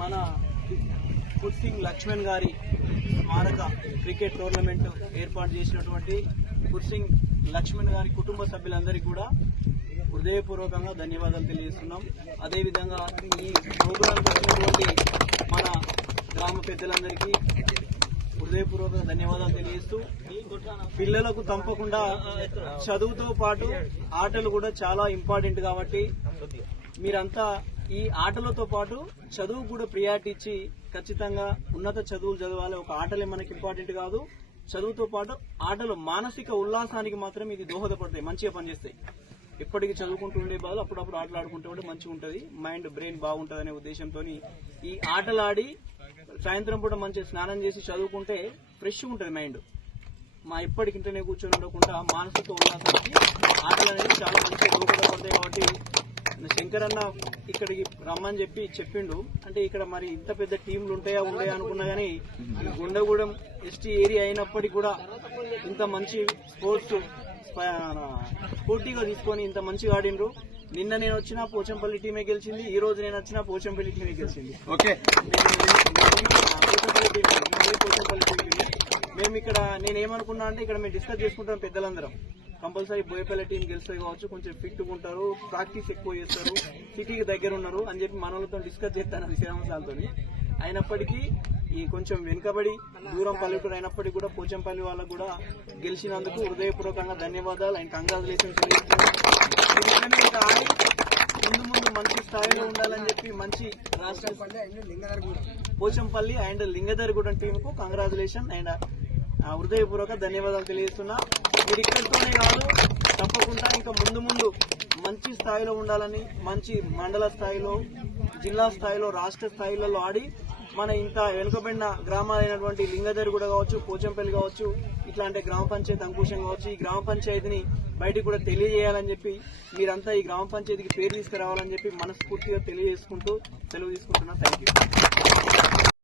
మన కుర్సింగ్ లక్ష్మణ్ గారి స్మారక క్రికెట్ టోర్నమెంట్ ఏర్పాటు చేసినటువంటి కుర్సింగ్ లక్ష్మణ్ గారి కుటుంబ సభ్యులందరికీ కూడా హృదయపూర్వకంగా ధన్యవాదాలు తెలియజేస్తున్నాం. అదేవిధంగా ఈ ప్రోగ్రాంకి వచ్చినటువంటి మన గ్రామ పెద్దలందరికీ హృదయపూర్వక ధన్యవాదాలు తెలియజేస్తూ, పిల్లలకు తప్పకుండా చదువుతో పాటు ఆటలు కూడా చాలా ఇంపార్టెంట్ కాబట్టి మీరంతా ఈ ఆటలతో పాటు చదువు కూడా ప్రియారిటీ ఇచ్చి ఖచ్చితంగా ఉన్నత చదువులు చదవాలి. ఒక ఆటలే మనకి ఇంపార్టెంట్ కాదు, చదువుతో పాటు ఆటలు మానసిక ఉల్లాసానికి మాత్రం ఇది దోహదపడతాయి, మంచిగా పనిచేస్తాయి. ఎప్పటికీ చదువుకుంటూ ఉండే బాధలు అప్పుడప్పుడు ఆటలు ఆడుకుంటూ ఉంటే మంచిగా ఉంటుంది, మైండ్ బ్రెయిన్ బాగుంటుంది అనే ఉద్దేశంతో ఈ ఆటలు ఆడి సాయంత్రం పూట మంచిగా స్నానం చేసి చదువుకుంటే ఫ్రెష్గా ఉంటుంది మైండ్. ఎప్పటికి ఇంటనే కూర్చొని ఉండకుండా మానసిక ఉల్లాసానికి ఆటలు అనేది చాలా మంచిగా దోహదపడతాయి. కాబట్టి శంకర్ అన్న ఇక్కడికి రమ్మని చెప్పిండు. అంటే ఇక్కడ మరి ఇంత పెద్ద టీంలు ఉంటాయా అనుకున్నా కానీ గుండగూడెం ఎస్టీ ఏరియా అయినప్పటికీ కూడా ఇంత మంచి స్పోర్టివ్గా తీసుకొని ఇంత మంచిగా ఆడిండ్రు. నిన్న నేను వచ్చిన పోచంపల్లి టీమే గెలిచింది, ఈ రోజు నేను వచ్చిన పోచంపల్లి టీమే గెలిచింది. పోచంపల్లి టీమే మేము ఇక్కడ నేనేమనుకున్నా అంటే ఇక్కడ మేము డిస్కస్ చేసుకుంటాం పెద్దలందరం, కంపల్సరీ బోయపల్లి టీం గెలుస్తుంది కావచ్చు, కొంచెం ఫిట్గా ఉంటారు, ప్రాక్టీస్ ఎక్కువ చేస్తారు, సిటీకి దగ్గర ఉన్నారు అని చెప్పి మనలతో డిస్కస్ చేస్తాను శ్రీరామసాలతో. అయినప్పటికీ ఈ కొంచెం వెనుకబడి దూరం పల్లెటూరు అయినప్పటికీ కూడా పోచంపల్లి వాళ్ళకు కూడా గెలిచినందుకు హృదయపూర్వకంగా ధన్యవాదాలు అండ్ కంగ్రాచులేషన్స్. ముందు ముందు మంచి స్థాయిలో ఉండాలని చెప్పి మంచి రాష్ట్ర పోచంపల్లి అండ్ లింగదర్గూడెం టీంకు కంగ్రాచులేషన్ అండ్ హృదయపూర్వక ధన్యవాదాలు తెలియజేస్తున్నా. మీరు ఇక్కడితోనే కాదు, తప్పకుండా ఇంకా ముందు మంచి స్థాయిలో ఉండాలని, మంచి మండల స్థాయిలో, జిల్లా స్థాయిలో, రాష్ట్ర స్థాయిలలో ఆడి మన ఇంత వెనుకబడిన గ్రామాలైనటువంటి లింగదర్గూడ కావచ్చు, పోచంపల్లి కావచ్చు, ఇట్లాంటి గ్రామ పంచాయతీ అంకుశం కావచ్చు, ఈ గ్రామ పంచాయతీని బయటికి కూడా తెలియజేయాలని చెప్పి మీరంతా ఈ గ్రామ పంచాయతీకి పేరు తీసుకురావాలని చెప్పి మనస్ఫూర్తిగా తెలియజేసుకుంటూ సెలవు తీసుకుంటున్నా. Thank you.